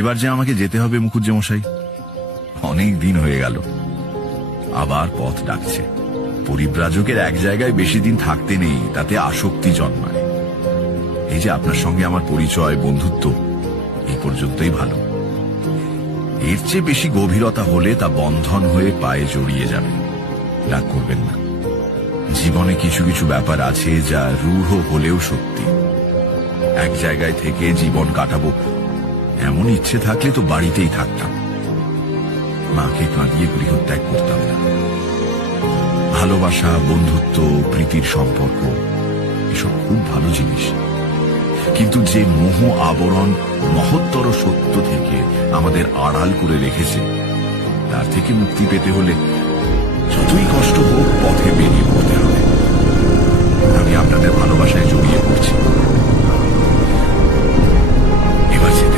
এবার যে আমাকে যেতে হবে মুখুজ্জে মশাই, অনেক দিন হয়ে গেল। আবার পথ ডাকছে। পরিব্রাজকের এক জায়গায় বেশি দিন থাকতে নেই, তাতে আসক্তি জন্মায়। এই যে আপনার সঙ্গে আমার পরিচয়, বন্ধুত্ব, এই পর্যন্তই ভালো। এর চেয়ে বেশি গভীরতা হলে তা বন্ধন হয়ে পায়ে জড়িয়ে যাবে। রাগ করবেন না। জীবনে কিছু কিছু ব্যাপার আছে যা রূঢ় হলেও সত্যি। এক জায়গায় থেকে জীবন কাটাবো এমন ইচ্ছে থাকলে তো বাড়িতেই থাকতাম, মাকে কাঁদিয়ে গৃহত্যাগ করতাম না। ভালোবাসা, বন্ধুত্ব, প্রীতির সম্পর্ক এসব খুব ভালো জিনিস, কিন্তু যে মোহ আবরণ মহত্তর সত্য থেকে আমাদের আড়াল করে রেখেছে, তার থেকে মুক্তি পেতে হলে যতই কষ্ট হোক পথে বেরিয়ে পড়তে হবে। আমি আপনাদের ভালোবাসায় জড়িয়ে পড়ছি। এবার যেতে